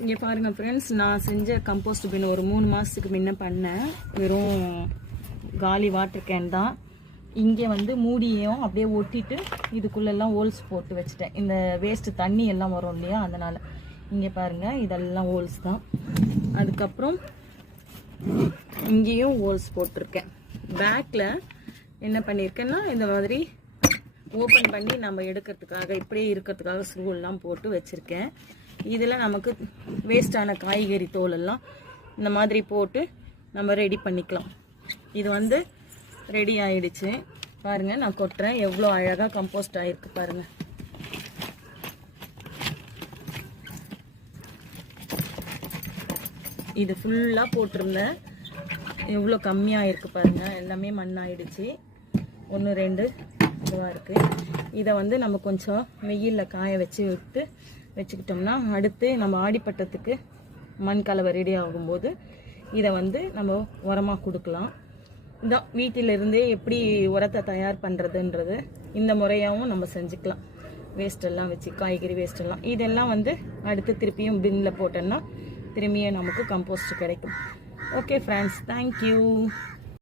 இங்கே பாருங்கள் ஃப்ரெண்ட்ஸ், நான் செஞ்ச கம்போஸ்ட் பின் ஒரு 3 மாதத்துக்கு முன்ன பண்ணேன். வெறும் காலி வாட்டர் கேன் தான். இங்கே வந்து மூடியையும் அப்படியே ஒட்டிட்டு இதுக்குள்ளெல்லாம் ஹோல்ஸ் போட்டு வச்சுட்டேன். இந்த வேஸ்ட்டு தண்ணி எல்லாம் வரும் இல்லையா, அதனால். இங்கே பாருங்கள், இதெல்லாம் ஹோல்ஸ் தான். அதுக்கப்புறம் இங்கேயும் ஹோல்ஸ் போட்டிருக்கேன். பேக்கில் என்ன பண்ணியிருக்கேன்னா, இந்த மாதிரி ஓப்பன் பண்ணி நம்ம எடுக்கிறதுக்காக, இப்படியே இருக்கிறதுக்காக ஸ்க்ரூலாம் போட்டு வச்சுருக்கேன். இதில் நமக்கு வேஸ்டான காய்கறி தோலெல்லாம் இந்த மாதிரி போட்டு நம்ம ரெடி பண்ணிக்கலாம். இது வந்து ரெடி ஆயிடுச்சு. பாருங்கள், நான் கொட்டுறேன். எவ்வளோ அழகாக கம்போஸ்ட் ஆகிருக்கு பாருங்கள். இது ஃபுல்லாக போட்டிருந்தேன். எவ்வளோ கம்மியாக இருக்குது பாருங்கள். எல்லாமே மண்ணாயிடுச்சு. 1 2 இதுவாக இருக்குது. இதை வந்து நம்ம கொஞ்சம் வெயிலில் காய வச்சுக்கிட்டோம்னா, அடுத்து நம்ம ஆடிப்பட்டத்துக்கு மண் கலவை ரெடி ஆகும்போது இதை வந்து நம்ம உரமாக கொடுக்கலாம். இதான் வீட்டிலிருந்தே எப்படி உரத்தை தயார் பண்ணுறதுன்றது இந்த முறையாகவும் நம்ம செஞ்சுக்கலாம். வேஸ்டெல்லாம் வச்சு, காய்கறி வேஸ்டெல்லாம் இதெல்லாம் வந்து அடுத்து திருப்பியும் பின்னில் போட்டோன்னா திரும்பியும் நமக்கு கம்போஸ்ட் கிடைக்கும். Okay friends, thank you.